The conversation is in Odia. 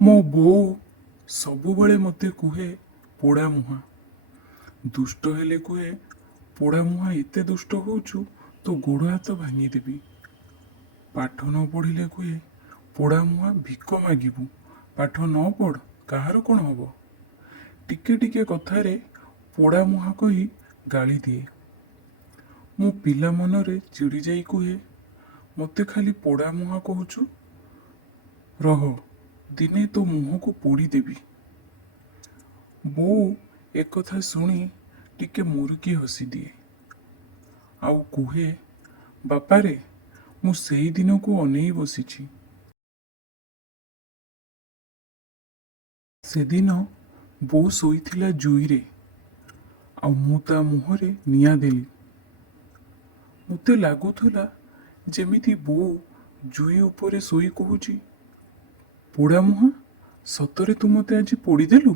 ମୋ ବୋଉ ସବୁବେଳେ ମୋତେ କୁହେ ପୋଡ଼ା ମୁହାଁ। ଦୁଷ୍ଟ ହେଲେ କୁହେ ପୋଡ଼ା ମୁହାଁ ଏତେ ଦୁଷ୍ଟ ହଉଛୁ ତୋ ଗୋଡ଼ ହାତ ଭାଙ୍ଗିଦେବି। ପାଠ ନ ପଢ଼ିଲେ କୁହେ ପୋଡ଼ା ମୁହାଁ ଭିକ ମାଗିବୁ, ପାଠ ନ ପଢ଼ କାହାର କ'ଣ ହବ। ଟିକେ ଟିକେ କଥାରେ ପୋଡ଼ା ମୁହାଁ କହି ଗାଳି ଦିଏ। ମୁଁ ପିଲା ମନରେ ଚିଡ଼ି ଯାଇ କୁହେ ମୋତେ ଖାଲି ପୋଡ଼ା ମୁହାଁ କହୁଛୁ, ରହ ଦିନେ ତୋ ମୁହଁକୁ ପୋଡ଼ିଦେବି। ବୋଉ ଏକଥା ଶୁଣି ଟିକେ ମୁରୁକି ହସିଦିଏ ଆଉ କୁହେ ବାପାରେ ମୁଁ ସେଇ ଦିନକୁ ଅନେଇ ବସିଛି। ସେଦିନ ବୋଉ ଶୋଇଥିଲା ଜୁଇରେ ଆଉ ମୁଁ ତା ମୁହଁରେ ନିଆଁ ଦେଲି। ମୋତେ ଲାଗୁଥିଲା ଯେମିତି ବୋଉ ଜୁଇ ଉପରେ ଶୋଇ କହୁଛି ପୋଡ଼ା ମୁହଁ ସତରେ ତୁ ମୋତେ ଆଜି ପୋଡ଼ିଦେଲୁ।